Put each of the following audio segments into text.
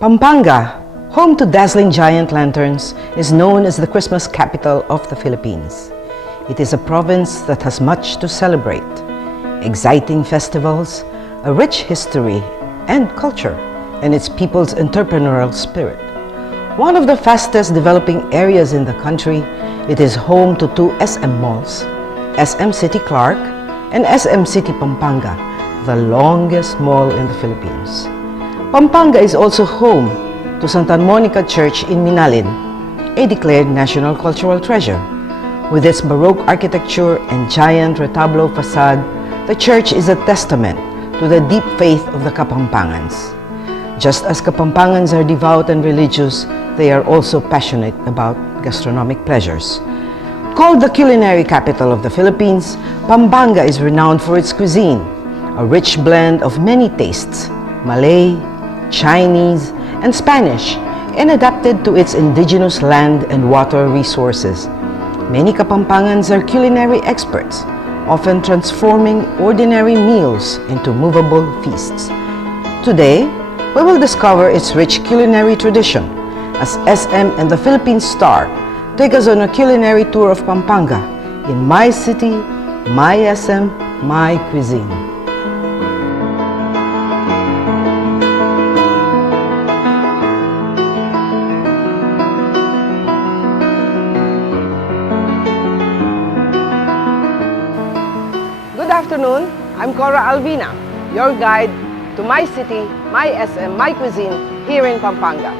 Pampanga, home to dazzling giant lanterns, is known as the Christmas capital of the Philippines. It is a province that has much to celebrate: exciting festivals, a rich history and culture, and its people's entrepreneurial spirit. One of the fastest developing areas in the country, it is home to two SM malls, SM City Clark and SM City Pampanga, the longest mall in the Philippines. Pampanga is also home to Santa Monica Church in Minalin, a declared National Cultural Treasure. With its Baroque architecture and giant retablo facade, the church is a testament to the deep faith of the Kapampangans. Just as Kapampangans are devout and religious, they are also passionate about gastronomic pleasures. Called the Culinary Capital of the Philippines, Pampanga is renowned for its cuisine, a rich blend of many tastes: Malay, Chinese, and Spanish, and adapted to its indigenous land and water resources. Many Kapampangans are culinary experts, often transforming ordinary meals into movable feasts. Today, we will discover its rich culinary tradition as SM and the Philippine Star take us on a culinary tour of Pampanga in My City, My SM, My Cuisine. Good afternoon, I'm Cora Alvina, your guide to My City, My SM, My Cuisine here in Pampanga.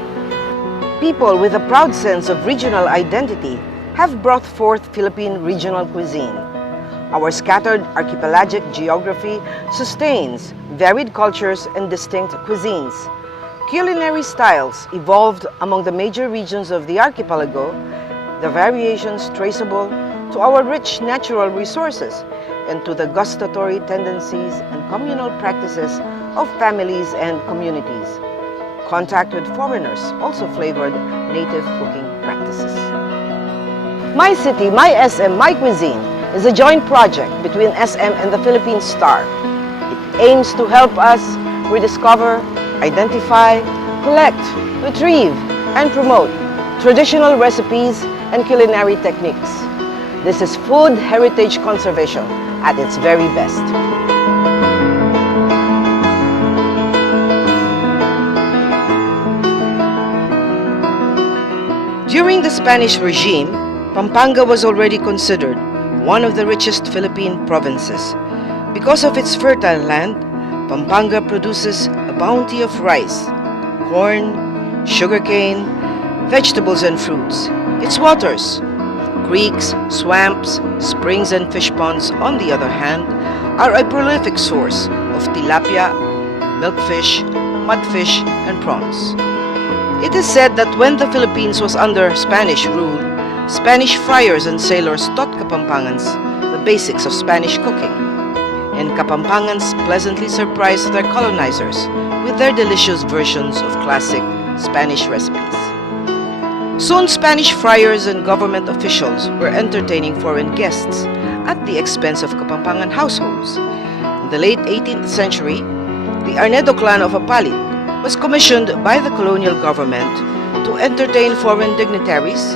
People with a proud sense of regional identity have brought forth Philippine regional cuisine. Our scattered archipelagic geography sustains varied cultures and distinct cuisines. Culinary styles evolved among the major regions of the archipelago, the variations traceable to our rich natural resources and to the gustatory tendencies and communal practices of families and communities. Contact with foreigners also flavored native cooking practices. My City, My SM, My Cuisine is a joint project between SM and the Philippine Star. It aims to help us rediscover, identify, collect, retrieve, and promote traditional recipes and culinary techniques. This is food heritage conservation at its very best. During the Spanish regime, Pampanga was already considered one of the richest Philippine provinces. Because of its fertile land, Pampanga produces a bounty of rice, corn, sugarcane, vegetables and fruits. Its waters, creeks, swamps, springs and fish ponds, on the other hand, are a prolific source of tilapia, milkfish, mudfish, and prawns. It is said that when the Philippines was under Spanish rule, Spanish friars and sailors taught Kapampangans the basics of Spanish cooking, and Kapampangans pleasantly surprised their colonizers with their delicious versions of classic Spanish recipes. Soon, Spanish friars and government officials were entertaining foreign guests at the expense of Kapampangan households. In the late 18th century, the Arnedo clan of Apalit was commissioned by the colonial government to entertain foreign dignitaries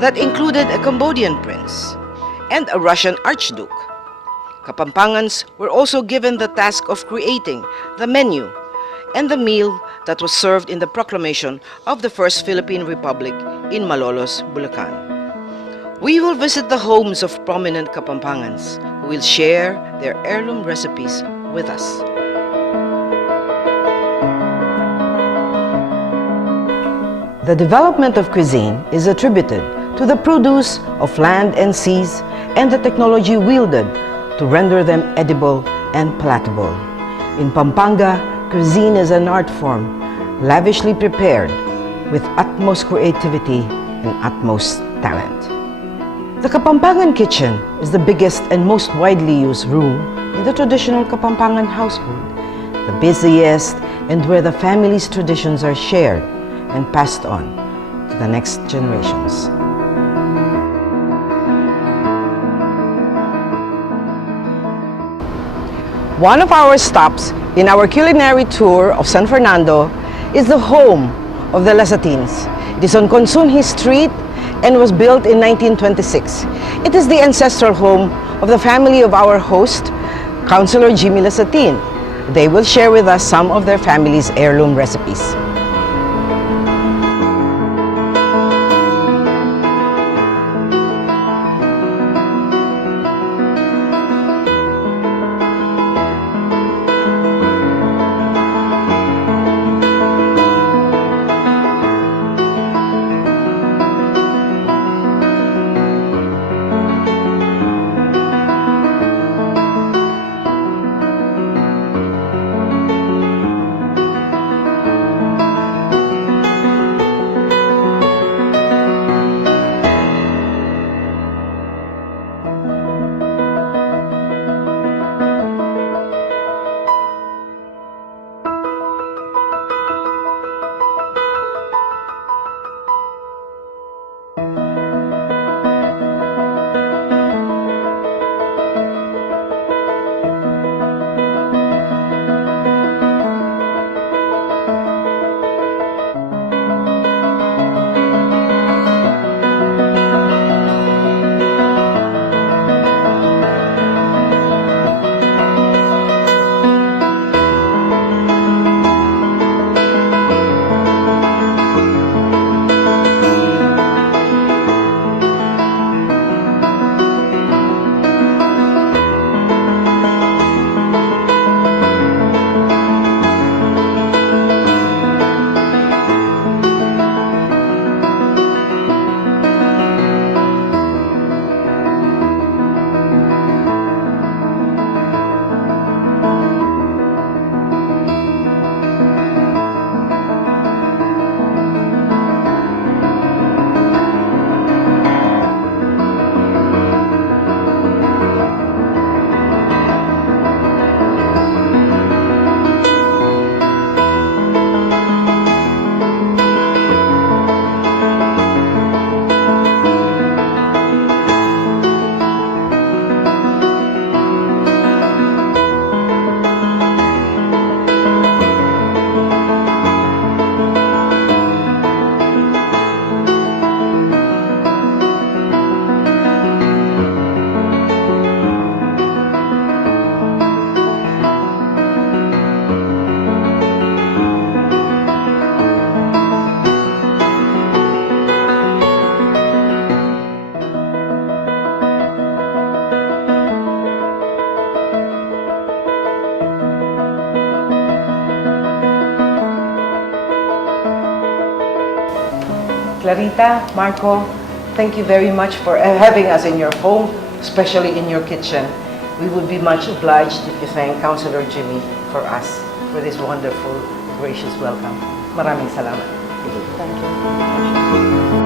that included a Cambodian prince and a Russian archduke. Kapampangans were also given the task of creating the menu and the meal that was served in the proclamation of the First Philippine Republic in Malolos, Bulacan. We will visit the homes of prominent Kapampangans who will share their heirloom recipes with us. The development of cuisine is attributed to the produce of land and seas and the technology wielded to render them edible and palatable. In Pampanga, cuisine is an art form lavishly prepared with utmost creativity and utmost talent. The Kapampangan kitchen is the biggest and most widely used room in the traditional Kapampangan household, the busiest and where the family's traditions are shared and passed on to the next generations. One of our stops in our culinary tour of San Fernando is the home of the Lazatins. It is on Consunji Street and was built in 1926. It is the ancestral home of the family of our host, Councilor Jimmy Lazatin. They will share with us some of their family's heirloom recipes. Clarita, Marco, thank you very much for having us in your home, especially in your kitchen. We would be much obliged if you thank Councilor Jimmy for us, for this wonderful, gracious welcome. Maraming salamat. Thank you.